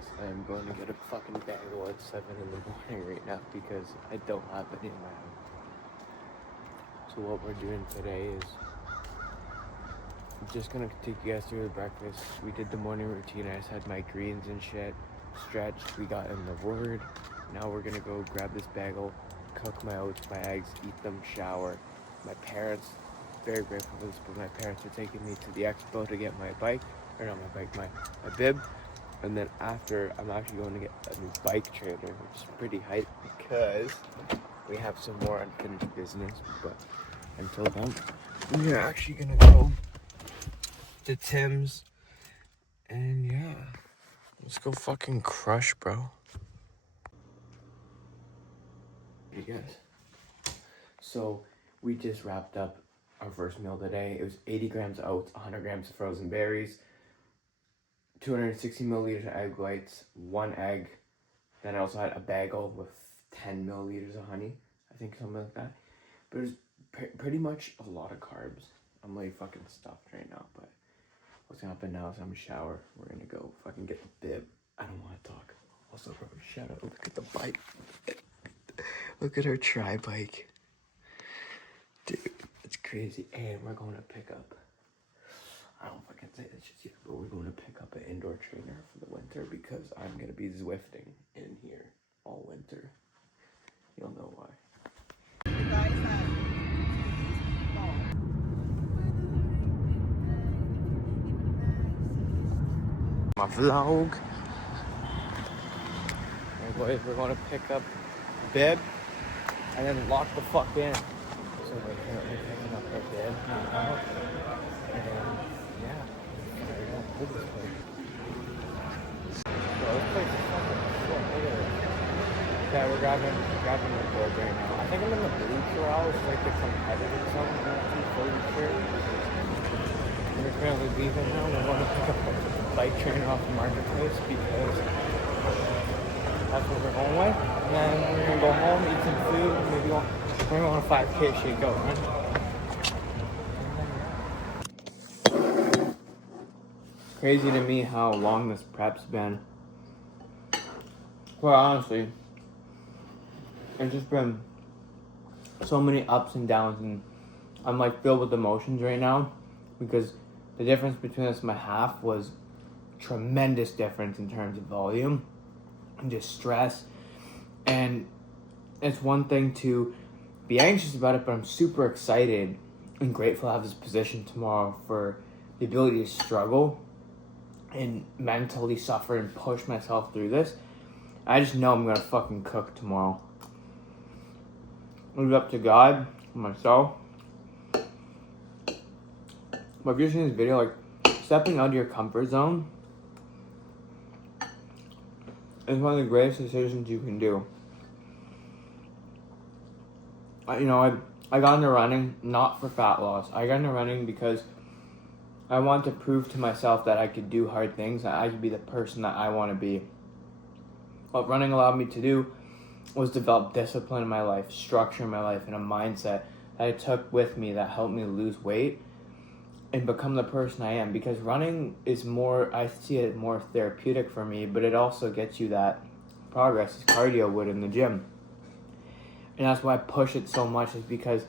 yes, I am going to get a fucking bagel at 7 in the morning right now because I don't have any in my house. So what we're doing today is I'm just gonna take you guys through the breakfast. We did the morning routine. I just had my greens and shit, stretched, we got in the word. Now we're gonna go grab this bagel, cook my oats, my eggs, eat them, shower. My parents, very grateful for this, but my parents are taking me to the expo to get my bike, or not my bike, my bib. And then after, I'm actually going to get a new bike trainer, which is pretty hype because we have some more unfinished business. But until then, we're actually gonna go to Tim's, and yeah, let's go fucking crush, bro. Hey guys, so we just wrapped up our first meal today. It was 80 grams of oats, 100 grams of frozen berries, 260 milliliters of egg whites, 1 egg. Then I also had a bagel with 10 milliliters of honey, I think something like that. But it was pretty much a lot of carbs. I'm like fucking stuffed right now, but what's gonna happen now is I'm gonna shower. We're gonna go fucking get the bib. I don't want to talk. Also, bro, shout out, look at the bike. Look at her tri-bike. Dude, it's crazy. And we're going to pick up, I don't fucking say this just yet, but we're going to pick up an indoor trainer for the winter because I'm gonna be Zwifting in here all winter. You'll know why. My vlog. Hey boys, we're going to pick up bib and then lock the fuck in. So we're currently picking up our bib and yeah, look at this place. Bro, this place is fucking shit. Look at it. Yeah, we're grabbing the board right now. I think I'm in the blue corral. It's like the competitive zone. I'm not too fully sure. We're currently leaving now. We're going to pick up a bike trainer off the marketplace because that's what we're going with. And then we're going to go home, eat some food, maybe we're going on a 5K shit go, right? It's crazy to me how long this prep's been. Quite honestly, it's just been so many ups and downs, and I'm like filled with emotions right now because the difference between us and my half was tremendous difference in terms of volume and just stress. And it's one thing to be anxious about it, but I'm super excited and grateful to have this position tomorrow for the ability to struggle and mentally suffer and push myself through this. I just know I'm gonna fucking cook tomorrow. Leave it up to God, myself. But if you're seeing this video, like, stepping out of your comfort zone is one of the greatest decisions you can do. I got into running not for fat loss. I got into running because I want to prove to myself that I could do hard things, that I could be the person that I want to be. What running allowed me to do was develop discipline in my life, structure in my life, and a mindset that I took with me that helped me lose weight and become the person I am. Because running is more, I see it more therapeutic for me, but it also gets you that progress as cardio would in the gym. And that's why I push it so much, is because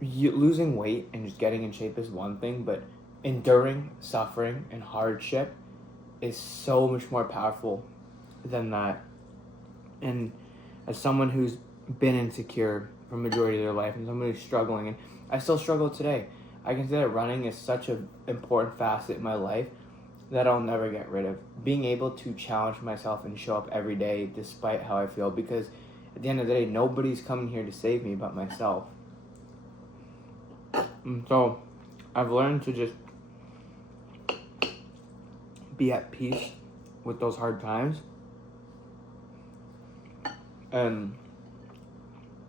losing weight and just getting in shape is one thing, but enduring suffering and hardship is so much more powerful than that. And as someone who's been insecure for the majority of their life and someone who's struggling, and I still struggle today, I can say that running is such an important facet in my life that I'll never get rid of. Being able to challenge myself and show up every day despite how I feel, because at the end of the day, nobody's coming here to save me but myself. And so I've learned to just be at peace with those hard times and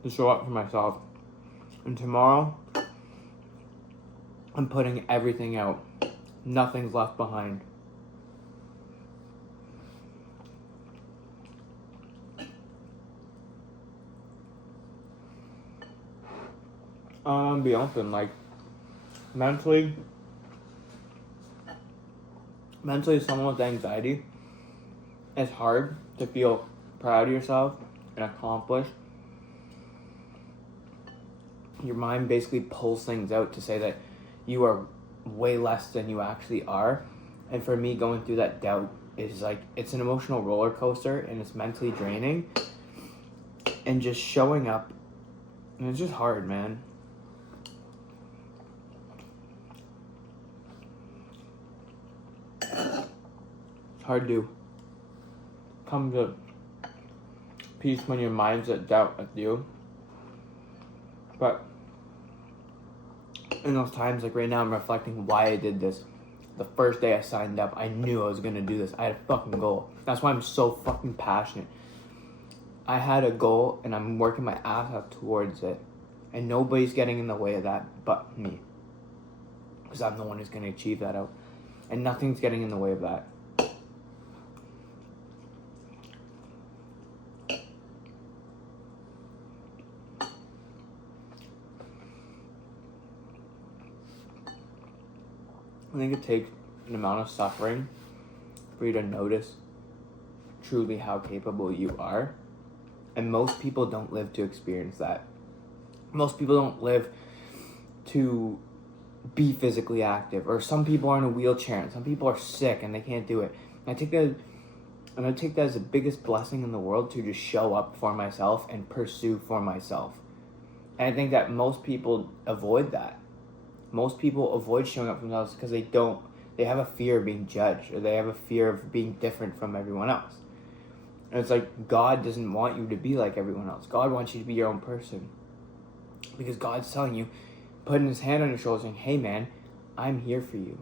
to show up for myself. And tomorrow, I'm putting everything out. Nothing's left behind. Be open, like, mentally someone with anxiety, it's hard to feel proud of yourself and accomplished. Your mind basically pulls things out to say that you are way less than you actually are. And for me, going through that doubt is like, it's an emotional roller coaster and it's mentally draining. And just showing up, and it's just hard, man. It's hard to come to peace when your mind's at doubt with you. But in those times, like right now, I'm reflecting why I did this. The first day I signed up, I knew I was gonna do this. I had a fucking goal. That's why I'm so fucking passionate. I had a goal and I'm working my ass off towards it. And nobody's getting in the way of that but me. Because I'm the one who's gonna achieve that out. And nothing's getting in the way of that. I think it takes an amount of suffering for you to notice truly how capable you are. And most people don't live to experience that. Most people don't live to be physically active. Or some people are in a wheelchair and some people are sick and they can't do it. And I take that as the biggest blessing in the world, to just show up for myself and pursue for myself. And I think that most people avoid that. Most people avoid showing up for themselves because they have a fear of being judged, or they have a fear of being different from everyone else. And it's like, God doesn't want you to be like everyone else. God wants you to be your own person. Because God's telling you, putting his hand on your shoulder saying, hey man, I'm here for you.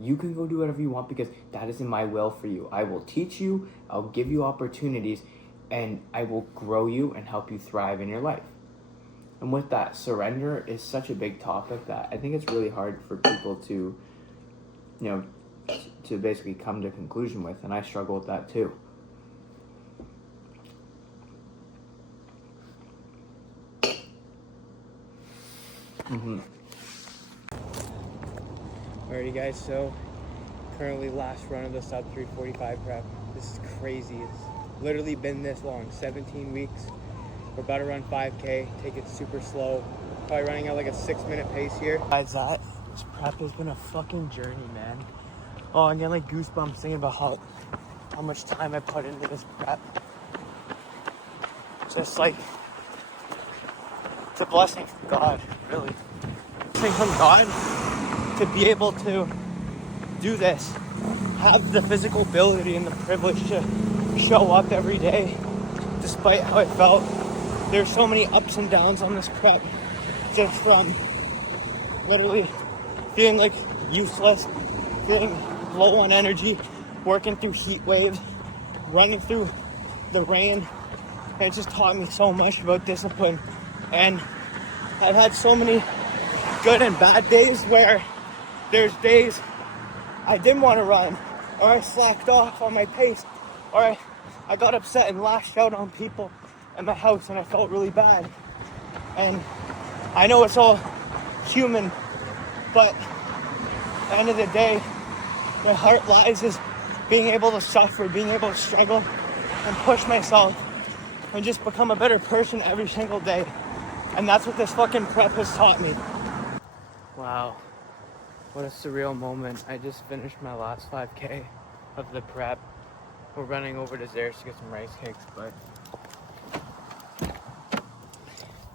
You can go do whatever you want because that is in my will for you. I will teach you, I'll give you opportunities, and I will grow you and help you thrive in your life. And with that, surrender is such a big topic that I think it's really hard for people to, to basically come to a conclusion with. And I struggle with that too. Alrighty guys, so currently last run of the sub 345 prep. This is crazy. It's literally been this long, 17 weeks. We're about to run 5K, take it super slow. Probably running at like a 6-minute pace here. Besides that, this prep has been a fucking journey, man. Oh, I'm getting like goosebumps thinking about how much time I put into this prep. Just like, it's a blessing from God, really. Blessing from God to be able to do this, have the physical ability and the privilege to show up every day, despite how I felt. There's so many ups and downs on this prep, just from literally feeling like useless, feeling low on energy, working through heat waves, running through the rain. And it just taught me so much about discipline. And I've had so many good and bad days where there's days I didn't want to run, or I slacked off on my pace, or I got upset and lashed out on people at my house and I felt really bad. And I know it's all human, but at the end of the day, my heart lies is being able to suffer, being able to struggle and push myself and just become a better person every single day. And that's what this fucking prep has taught me. Wow, what a surreal moment. I just finished my last 5K of the prep. We're running over to Zares to get some rice cakes, but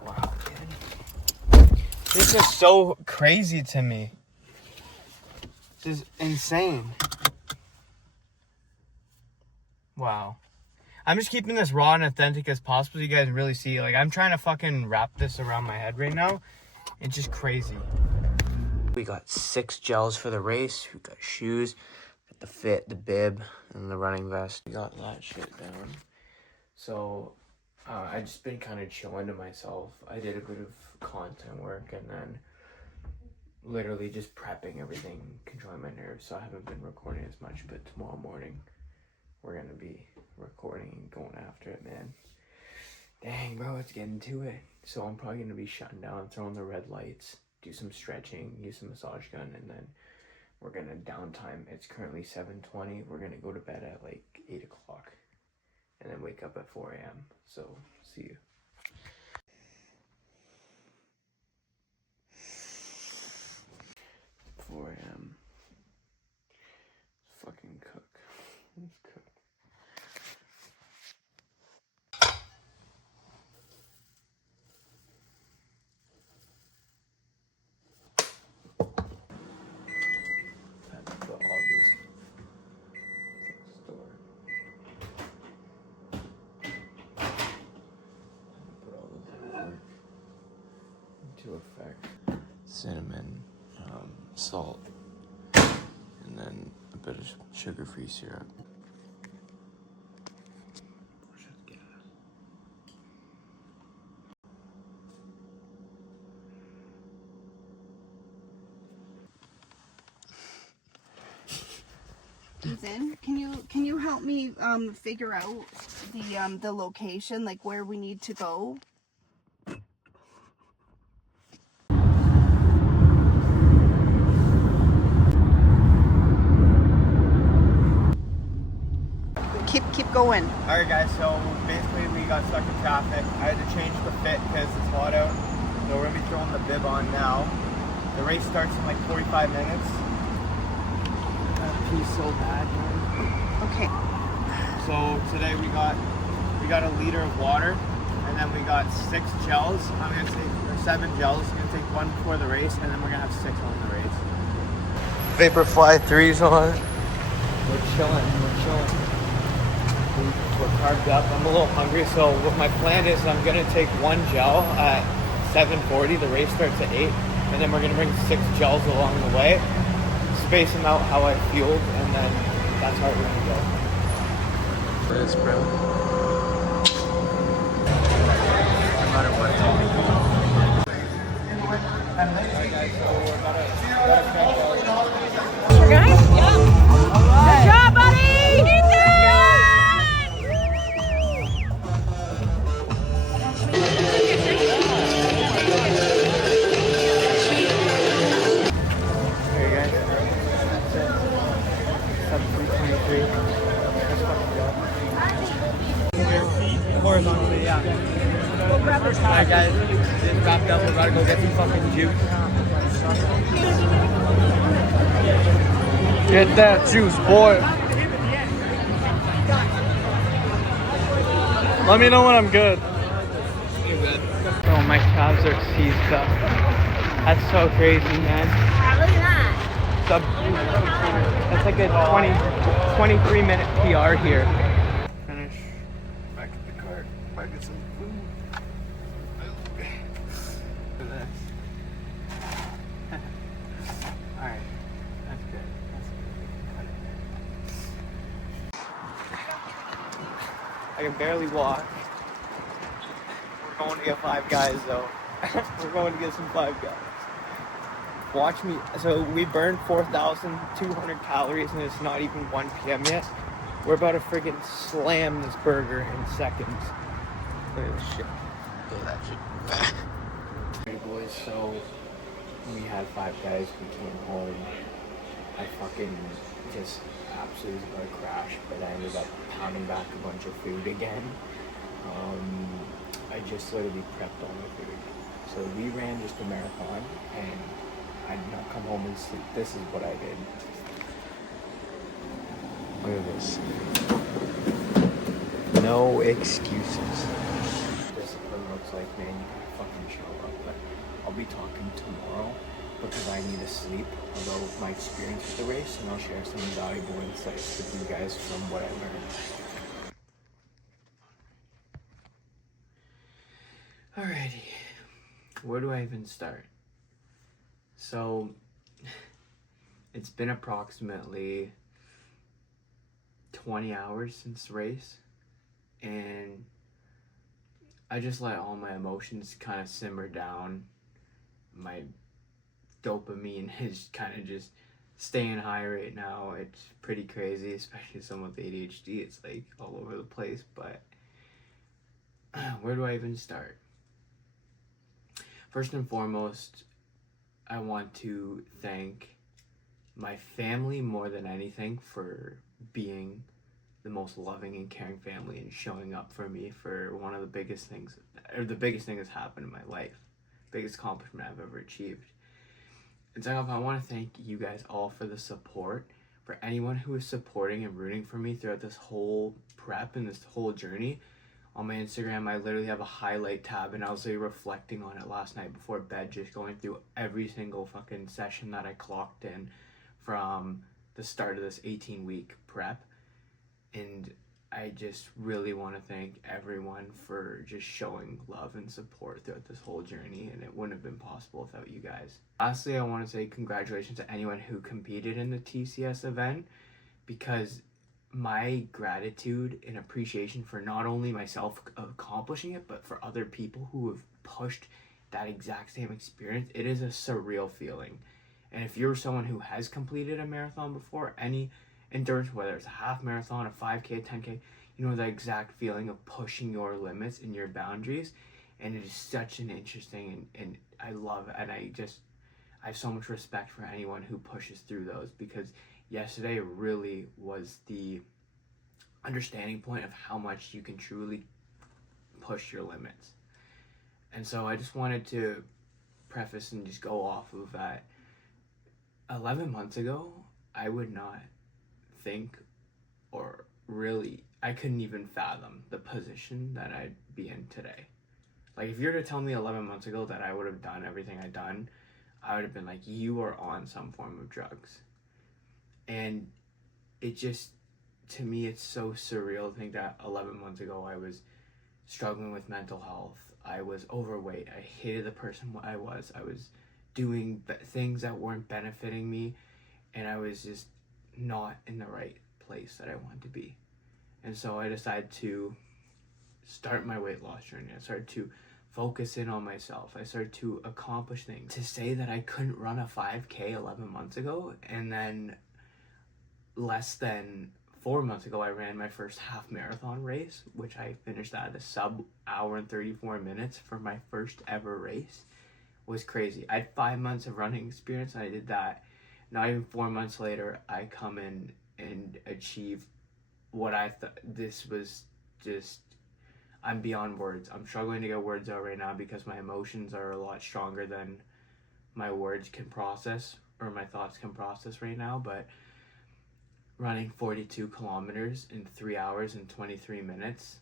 wow, dude. This is so crazy to me. This is insane. Wow. I'm just keeping this raw and authentic as possible so you guys really see. Like, I'm trying to fucking wrap this around my head right now. It's just crazy. We got 6 gels for the race. We got shoes, got the fit, the bib, and the running vest. We got that shit down. So, I just been kind of chilling to myself. I did a bit of content work and then literally just prepping everything, controlling my nerves. So I haven't been recording as much, but tomorrow morning we're gonna be recording and going after it, man. Dang, bro, let's get into it. So I'm probably gonna be shutting down, throwing the red lights, do some stretching, use a massage gun, and then we're gonna downtime. It's currently 7:20. We're gonna go to bed at like 8 o'clock. and then wake up at 4 a.m. So, see you. It's 4 a.m. Let's fucking cook. Let's cook. Time to put all these in the store. Put all this into effect. Cinnamon, salt, and then a bit of sugar-free syrup. Ethan, can you help me figure out the location, like where we need to go? Keep going. Alright guys, so basically we got stuck in traffic. I had to change the fit because it's hot out. So we're going to be throwing the bib on now. The race starts in like 45 minutes. That pee's so bad, man. Okay. So today we got a liter of water, and then we got 6 gels. I'm going to take, or 7 gels. I'm going to take 1 before the race, and then we're going to have 6 on the race. Vaporfly 3's on. We're chilling. We're carved up. I'm a little hungry, so what my plan is, I'm gonna take 1 gel at 7:40. The race starts at 8, and then we're gonna bring 6 gels along the way, space them out how I fueled, and then that's how we're gonna go. This, bro. No matter what. Alright guys, so we're about to crash out. Sure, guys? Yeah. All right. Good job, buddy! Horizontally, yeah. Alright guys, it's wrapped up. We're about to go get some fucking juice. Get that juice, boy. Let me know when I'm good. Oh, my calves are seized up. That's so crazy, man. Look at that. That's like a 23 minute PR here. Finish. Back at the cart. Back at some food. Look at this. Alright. That's good. I can barely walk. We're going to get 5 guys though. We're going to get some 5 guys. Watch me. So we burned 4,200 calories and it's not even 1 p.m. yet. We're about to friggin' slam this burger in seconds. Look at this shit. Look at that shit. Hey boys, so we had 5 guys. We came home. I fucking just absolutely was gonna crash, but I ended up pounding back a bunch of food again. I just literally prepped all my food. So we ran just a marathon and I did not come home and sleep. This is what I did. Look at this. No excuses. Discipline looks like, man, you gotta fucking show up. But I'll be talking tomorrow because I need to sleep about my experience with the race, and I'll share some valuable insights with you guys from what I learned. Alrighty, where do I even start? So, it's been approximately 20 hours since the race, and I just let all my emotions kind of simmer down. My dopamine is kind of just staying high right now. It's pretty crazy, especially someone with ADHD. It's like all over the place, but where do I even start? First and foremost, I want to thank my family more than anything for being the most loving and caring family and showing up for me for one of the biggest things, or the biggest thing that's happened in my life, biggest accomplishment I've ever achieved. And second off, I want to thank you guys all for the support, for anyone who is supporting and rooting for me throughout this whole prep and this whole journey. On my Instagram, I literally have a highlight tab, and I was reflecting on it last night before bed, just going through every single fucking session that I clocked in from the start of this 18-week prep. And I just really want to thank everyone for just showing love and support throughout this whole journey, and it wouldn't have been possible without you guys. Lastly, I want to say congratulations to anyone who competed in the TCS event, because my gratitude and appreciation for not only myself accomplishing it, but for other people who have pushed that exact same experience, it is a surreal feeling. And if you're someone who has completed a marathon before, any endurance, whether it's a half marathon, a 5K, a 10K, you know the exact feeling of pushing your limits and your boundaries. And it is such an interesting, and I love it. And I have so much respect for anyone who pushes through those, because yesterday really was the understanding point of how much you can truly push your limits. And so I just wanted to preface and just go off of that. 11 months ago, I would not think, or really, I couldn't even fathom the position that I'd be in today. Like, if you were to tell me 11 months ago that I would have done everything I'd done, I would have been like, you are on some form of drugs. And it just, to me, it's so surreal to think that 11 months ago I was struggling with mental health. I was overweight. I hated the person I was. I was doing things that weren't benefiting me, and I was just not in the right place that I wanted to be. And so I decided to start my weight loss journey. I started to focus in on myself. I started to accomplish things. To say that I couldn't run a 5K 11 months ago, and then less than 4 months ago I ran my first half marathon race, which I finished at a sub hour and 34 minutes for my first ever race, was crazy. I had 5 months of running experience, and I did that. Not even 4 months later, I come in and achieve what I thought. This was just, I'm beyond words. I'm struggling to get words out right now because my emotions are a lot stronger than my words can process, or my thoughts can process right now. But running 42 kilometers in 3 hours and 23 minutes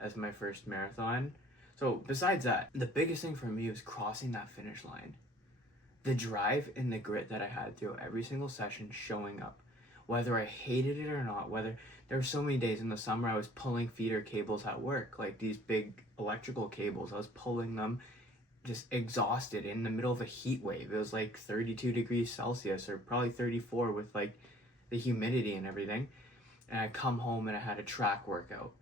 as my first marathon. So besides that, the biggest thing for me was crossing that finish line. The drive and the grit that I had through every single session, showing up, whether I hated it or not, whether there were so many days in the summer I was pulling feeder cables at work, like these big electrical cables. I was pulling them, just exhausted in the middle of a heat wave. It was like 32 degrees Celsius, or probably 34 with like the humidity and everything. And I'd come home and I had a track workout.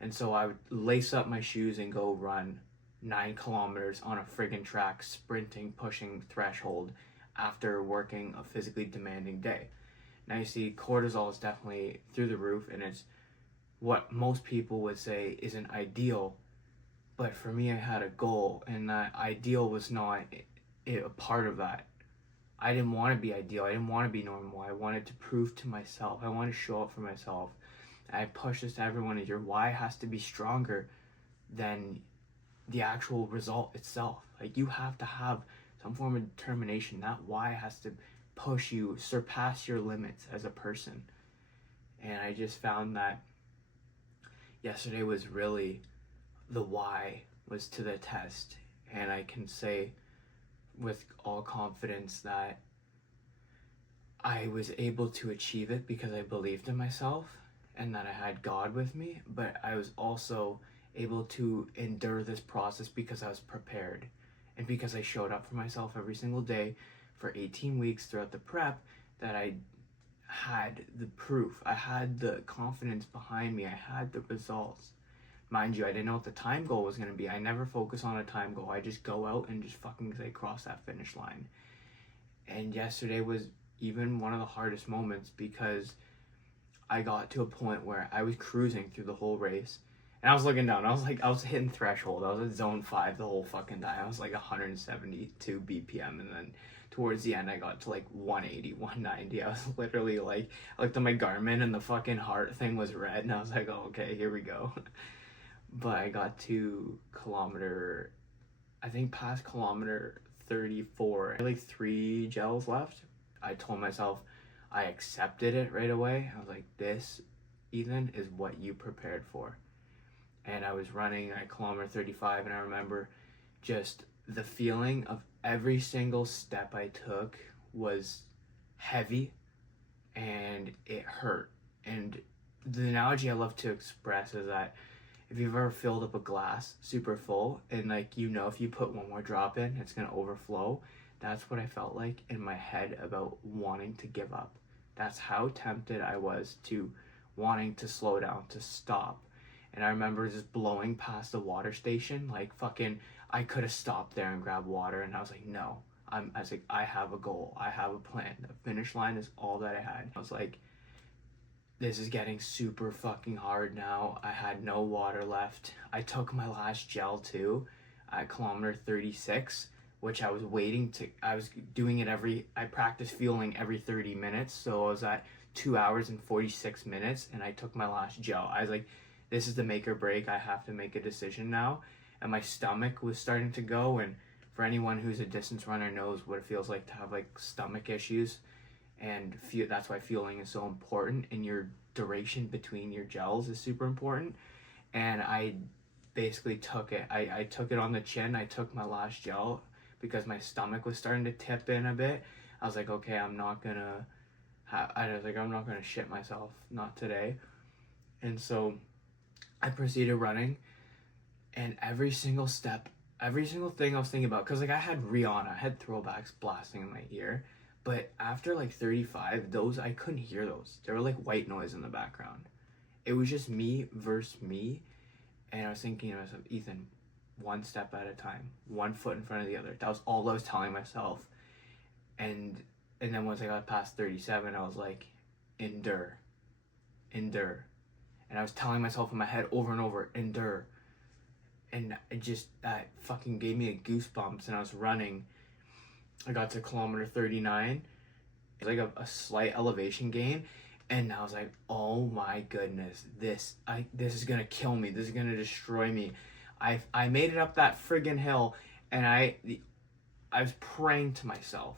And so I would lace up my shoes and go run 9 kilometers on a friggin' track, sprinting, pushing threshold after working a physically demanding day. Now you see, cortisol is definitely through the roof, and it's what most people would say isn't ideal. But for me, I had a goal, and that ideal was not a part of that. I didn't want to be ideal. I didn't want to be normal. I wanted to prove to myself. I wanted to show up for myself. And I push this to everyone, is your why has to be stronger than the actual result itself. Like, you have to have some form of determination. That why has to push you, surpass your limits as a person. And I just found that yesterday was really the why was to the test. And I can say with all confidence that I was able to achieve it because I believed in myself and that I had God with me, but I was also able to endure this process because I was prepared, and because I showed up for myself every single day for 18 weeks throughout the prep, that I had the proof, I had the confidence behind me, I had the results. Mind you, I didn't know what the time goal was going to be. I never focus on a time goal. I just go out and just fucking say cross that finish line. And yesterday was even one of the hardest moments, because I got to a point where I was cruising through the whole race, And I was looking down. I was hitting threshold. I was at zone 5 the whole fucking time. I was like 172 BPM. And then towards the end, I got to like 180, 190. I was literally like, I looked at my Garmin and the fucking heart thing was red. And I was like, oh, okay, here we go. But I got to past kilometer 34. I had like 3 gels left. I told myself I accepted it right away. I was like, this, Ethan, is what you prepared for. And I was running at kilometer 35, and I remember just the feeling of every single step I took was heavy and it hurt. And the analogy I love to express is that if you've ever filled up a glass super full and like, you know, if you put one more drop in, it's going to overflow. That's what I felt like in my head about wanting to give up. That's how tempted I was to wanting to slow down, to stop. And I remember just blowing past the water station, like fucking, I could have stopped there and grabbed water. And I was like, no, I was like, I have a goal. I have a plan. The finish line is all that I had. I was like, this is getting super fucking hard now. I had no water left. I took my last gel too at kilometer 36, which I was doing it I practiced fueling every 30 minutes. So I was at 2 hours and 46 minutes and I took my last gel. I was like, this is the make or break. I have to make a decision now. And my stomach was starting to go. And for anyone who's a distance runner knows what it feels like to have like stomach issues. And that's why fueling is so important. And your duration between your gels is super important. And I basically took it. I took it on the chin. I took my last gel because my stomach was starting to tip in a bit. I was like, okay, I'm not gonna shit myself. Not today. And so I proceeded running, and every single step, every single thing I was thinking about, because like I had Rihanna, I had throwbacks blasting in my ear, but after like 35, those, I couldn't hear those. They were like white noise in the background. It was just me versus me, and I was thinking to myself, Ethan, one step at a time, 1 foot in front of the other. That was all I was telling myself. And then once I got past 37, I was like, endure. And I was telling myself in my head over and over, endure. And that fucking gave me a goosebumps. And I was running. I got to kilometer 39. It was like a slight elevation gain. And I was like, oh my goodness, this is gonna kill me. This is gonna destroy me. I made it up that friggin' hill, and I was praying to myself.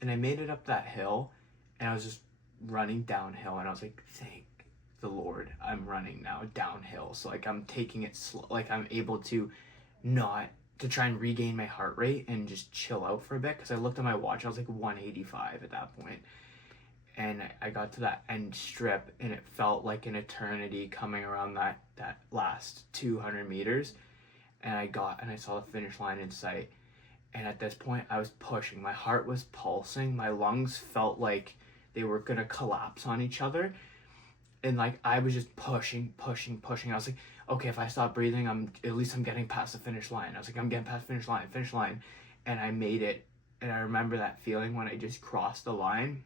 And I made it up that hill, and I was just running downhill, and I was like, thank the Lord, I'm running now downhill. So like I'm taking it slow, like I'm able to try and regain my heart rate and just chill out for a bit. Because I looked at my watch, I was like 185 at that point. And I got to that end strip, and it felt like an eternity coming around that last 200 meters. And I saw the finish line in sight. And at this point, I was pushing. My heart was pulsing. My lungs felt like they were going to collapse on each other. And like, I was just pushing. I was like, okay, if I stop breathing, at least I'm getting past the finish line. I was like, I'm getting past finish line. And I made it. And I remember that feeling when I just crossed the line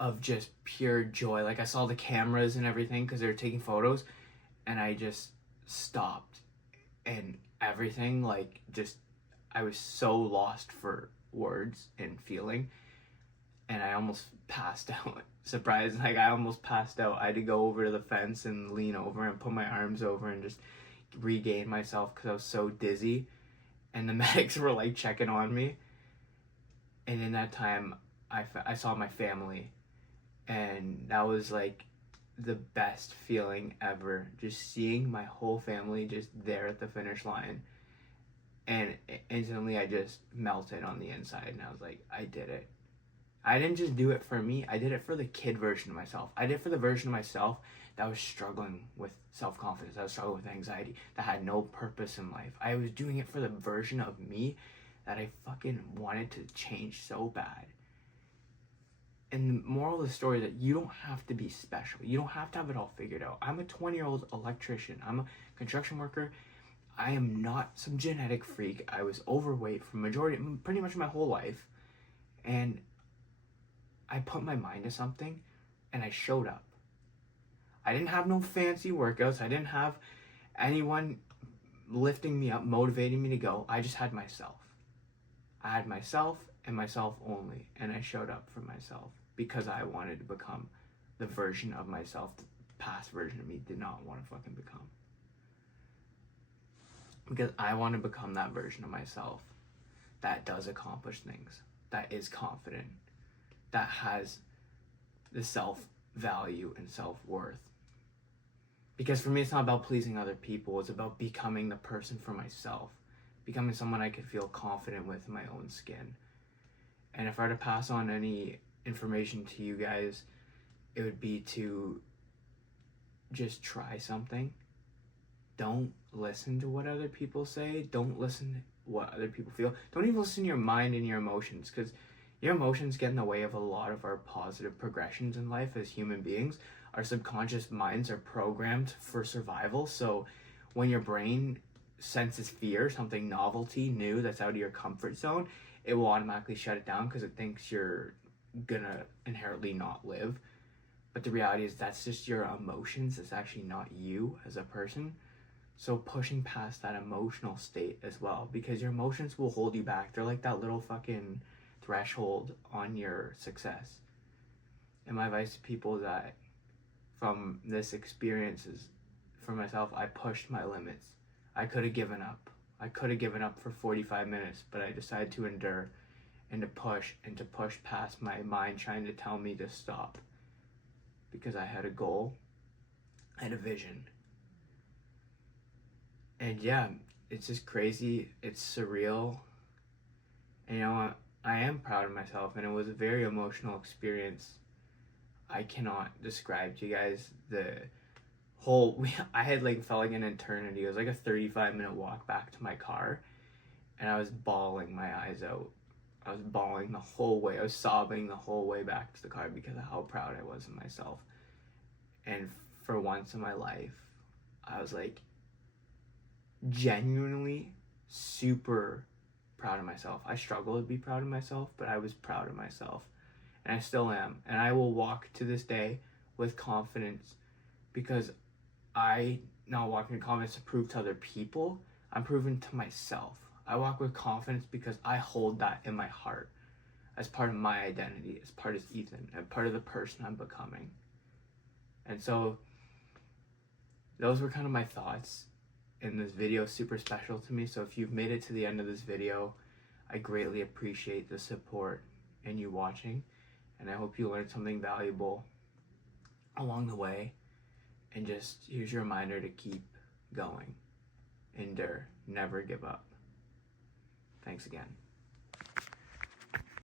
of just pure joy. Like I saw the cameras and everything because they were taking photos, and I just stopped, and everything, like, just, I was so lost for words and feeling, and I almost passed out. Surprised, like I almost passed out. I had to go over to the fence and lean over and put my arms over and just regain myself because I was so dizzy. And the medics were like checking on me, and in that time I saw my family, and that was like the best feeling ever, just seeing my whole family just there at the finish line. And instantly I just melted on the inside, and I was like, I did it. I didn't just do it for me, I did it for the kid version of myself. I did it for the version of myself that was struggling with self-confidence, that was struggling with anxiety, that had no purpose in life. I was doing it for the version of me that I fucking wanted to change so bad. And the moral of the story is that you don't have to be special. You don't have to have it all figured out. I'm a 20-year-old electrician. I'm a construction worker. I am not some genetic freak. I was overweight for pretty much my whole life. And I put my mind to something, and I showed up. I didn't have no fancy workouts. I didn't have anyone lifting me up, motivating me to go. I just had myself. I had myself and myself only, and I showed up for myself because I wanted to become the version of myself the past version of me did not want to fucking become. Because I want to become that version of myself that does accomplish things, that is confident, that has the self-value and self-worth. Because for me, it's not about pleasing other people. It's about becoming the person for myself. Becoming someone I could feel confident with in my own skin. And if I were to pass on any information to you guys, it would be to just try something. Don't listen to what other people say. Don't listen to what other people feel. Don't even listen to your mind and your emotions, because your emotions get in the way of a lot of our positive progressions in life as human beings. Our subconscious minds are programmed for survival. So when your brain senses fear, something novelty, new, that's out of your comfort zone, it will automatically shut it down because it thinks you're gonna inherently not live. But the reality is that's just your emotions. It's actually not you as a person. So pushing past that emotional state as well, because your emotions will hold you back. They're like that little fucking threshold on your success. And my advice to people is that from this experience is, for myself, I pushed my limits. I could have given up. I could have given up for 45 minutes, but I decided to endure and to push past my mind trying to tell me to stop. Because I had a goal, I had a vision. And yeah, it's just crazy, it's surreal. And you know, I am proud of myself, and it was a very emotional experience. I cannot describe to you guys the whole, I had felt like an eternity. It was like a 35-minute walk back to my car, and I was bawling my eyes out. I was bawling the whole way. I was sobbing the whole way back to the car because of how proud I was of myself. And for once in my life, I was like genuinely super proud of myself. I struggle to be proud of myself, but I was proud of myself. And I still am. And I will walk to this day with confidence, because I not walking with confidence to prove to other people. I'm proving to myself. I walk with confidence because I hold that in my heart as part of my identity, as part of Ethan, and part of the person I'm becoming. And so those were kind of my thoughts in this video. Super special to me. So if you've made it to the end of this video, I greatly appreciate the support and you watching. And I hope you learned something valuable along the way. And just here's your reminder to keep going. Endure. Never give up. Thanks again.